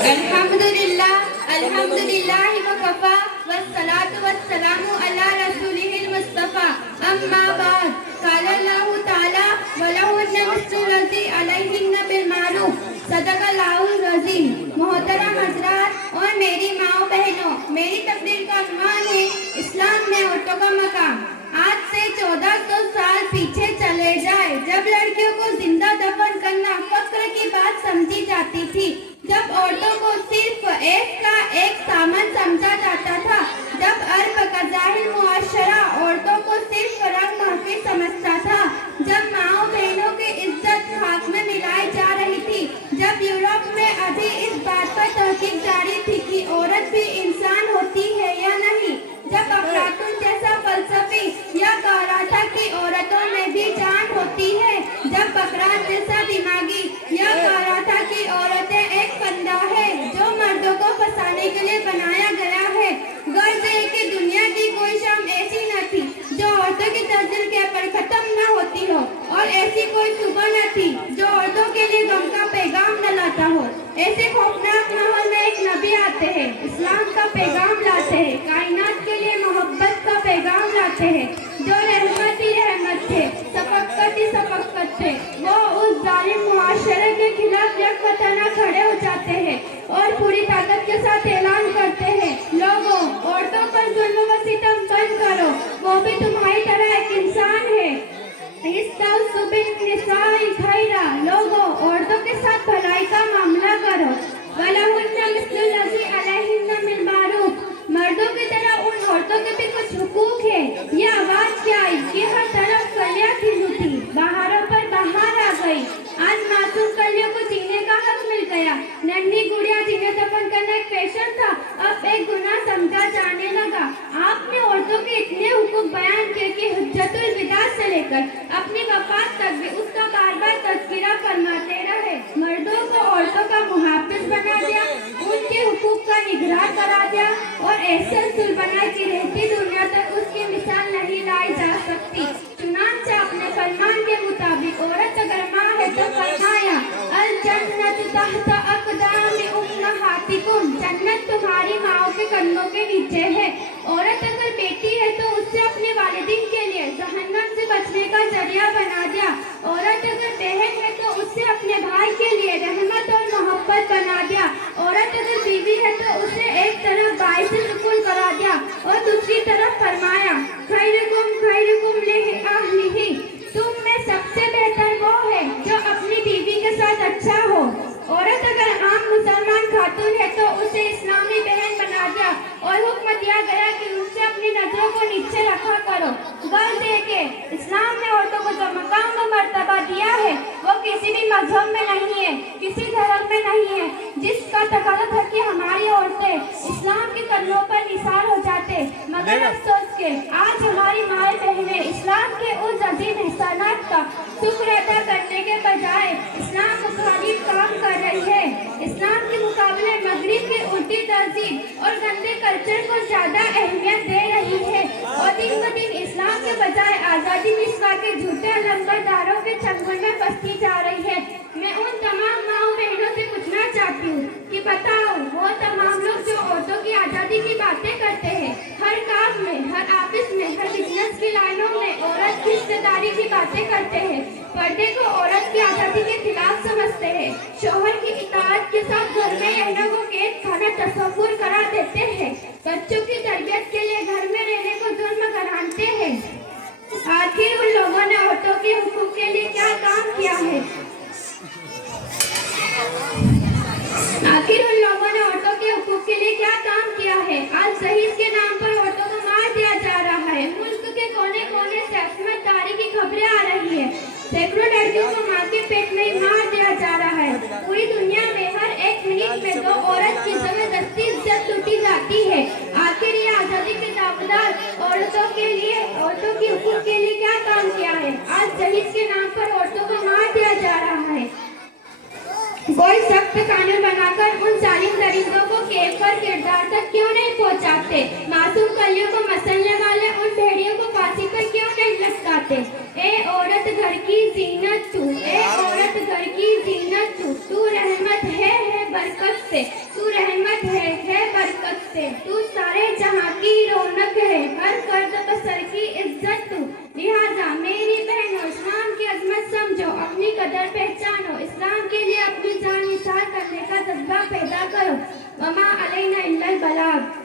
अल्हम्दुलिल्लाह अल्हम्दुलिल्लाह वकफा वस्सलातु वस्सलामु अला रसूलिहिल मुस्तफा अम्मा बाद क़ाल अल्लाहु तआला वलहुन्ना मिस्लु लज़ी अलैहिन्ना बिल मारूफ सदक़ल्लाहुल अज़ीम। मोहतरम हज़रात और मेरी माओ बहनों, मेरी तकरीर का उन्वान है इस्लाम में औरतों का मकाम। आज से 1400 साल पीछे चले जाए, जब लड़कियों को जिंदा दफन करना फक्र की बात समझी जाती थी, जब औरतों को सिर्फ एक का एक सामान समझा जाता था, जब अरब का जाहिल मुआशरा औरतों को सिर्फ रंग महफिल समझता था, जब माओ बहनों की इज्जत खाक में मिलाई जा रही थी, जब यूरोप में अभी इस बात पर तहकीक जारी थी कि औरत भी इंसान होती है या नहीं, जब अफलातून जैसा फलसफी यह कह रहा था कि औरतों में भी जान होती है, जब बकरात जैसा दिमागी यह कह रहा था कि औरतें एक फंदा है जो मर्दों को फंसाने के लिए बनाया गया है। गर्ज है कि दुनिया की कोई शाम ऐसी न थी जो औरतों की तस्दीर के पर खत्म न होती हो, और ऐसी कोई सुबह न थी जो औरतों के लिए गम का पैगाम न लाता हो। ऐसे खौफनाक माहौल में एक नबी आते हैं, इस्लाम का पैगाम लाते हैं, कायनात के लिए मोहब्बत का पैगाम लाते हैं, जो रहमत ही रहमत थे, शफक़त ही शफक़त थे। वो उस जालिम मुआशरे के खिलाफ यकवतन खड़े हो जाते हैं और पूरी ताकत के साथ ऐलान करते हैं, लोगों औरतों पर जुल्म व सितम बंद करो, वो भी तुम्हारी तरह एक इंसान है। लोगों औरतों के साथ भलाई का मामला करो। वलहुन्ना मिस्लु लज़ी अलैहिन्ना बिल मारूफ, मर्दों की तरह उन औरतों के भी कुछ हुकूक है। ये आवाज क्या आई कि हर तरफ कलियां खिल उठी, बहारों पर बहार आ गई। आज मासूम कलियों को जीने का हक मिल गया। नन्ही गुड़िया जिन्हें दफन करना एक फैशन था, अब एक गुनाह समझा जाने लगा। आपने औरतों के इतने हुकूक बयान किए कि हुज्जतुल विदा से लेकर अपनी वफात तक भी उसका बार बार तज़किरा फरमाते रहे। मर्दों को औरतों का मुहाफ़िज़ बना दिया, उनके हुकूक का निगरान करा दिया, और ऐसे सुल बनाए कि रहती दुनिया तक उसकी मिसाल नहीं लाई जा सकती। चुनांचे अपने फरमान के मुताबिक औरत अगर माँ है तो फरमाया अल जन्नतु तहता अक़दामि उम्महातिकुम, जन्नत तुम्हारी माओं के कदमों के नीचे है। औरत अगर बेटी है तो उससे अपने वालिदिन के लिए जहन्नम से बचने का जरिया बना दिया। औरत अगर बहन है तो उससे अपने भाई के लिए रहमत और मोहब्बत बना दिया। औरत अगर बीवी है तो उसे एक तरफ बाइस सुकून करा दिया और दूसरी तरफ फरमाया खैरुकुम खैरुकुम लिअहलिही, तुम में सबसे बेहतर वो है जो अपनी बीवी के साथ अच्छा हो। औरत अगर आम मुसलमान खातून है तो उसे इस्लामी बहन बना दिया और हुक्म दिया गया कि उससे अपनी नजरों को नीचे रखा करो। गर्ज है कि इस्लाम ने औरतों को जो मकाम व मर्तबा दिया है वो किसी भी मजहब में नहीं है, किसी धर्म में नहीं है, जिसका तकाजा था कि हमारी औरतें इस्लाम के कदमों पर निसार हो जाते। मगर अफसोस के आज हमारी माएँ बहनें इस्लाम के उस अजीम एहसानात का शुक्र अदा करने के बजाय इस्लाम मुखालिफ काम कर रही है। इस्लाम के मुकाबले मगरिब की उल्टी तहजीब और गंदे कल्चर को ज्यादा अहमियत दे रही है और दिन ब दिन इस्लाम के बजाय आज़ादी मिसवा के झूठे लंबरदारों के चंगुल में फंसती जा रही है। मैं उन तमाम माओ बहनों से पूछना चाहती हूँ कि बताओ वो तमाम लोग जो औरतों की आज़ादी की बातें करते हैं, हर काम में, हर ऑफिस में, हर बिजनेस की लाइनों में औरत की हिस्सेदारी की बातें करते हैं, पर्दे को औरत की आज़ादी के खिलाफ समझते हैं, शौहर की इताअत के साथ घर में रहने को कैद खाना तस्वुर करा देते हैं, बच्चों की तरबियत के लिए घर में रहने को जुर्म कराते हैं। आखिर उन लोगों ने औरतों के हुकूक के लिए क्या काम किया है? आखिर उन लोगों ने औरतों के हुकूक के लिए क्या काम किया है? आज दहेज के नाम पर औरतों को मार दिया जा रहा है। मुल्क के कोने कोने से अजमतदारी की खबरें आ रही है। सैकड़ों लड़कियों को मां के पेट में ही मार दिया जा रहा है। कोई सख्त कानून बनाकर उन जालिम दरिंदों को कैद कर किरदार तक क्यों नहीं पहुंचाते? मासूम कलियों को मसलने वाले उन भेड़ियों को फांसी पर क्यों नहीं लटकाते? ए औरत घर की जीनत तू, ए औरत घर की जीनत तू रहमत है बरकत से, तू रहमत है बरकत से, तू सारे जहां की रौनक है, हर फर्द को सर की इज्जत तू। लिहाजा मेरी बहनों, इस्लाम की अजमत समझो, अपनी कदर पहचानो, इस्लाम के लिए अपनी जान निसार करने का जज्बा पैदा करो। वमा अलैना इल्लल बलाग।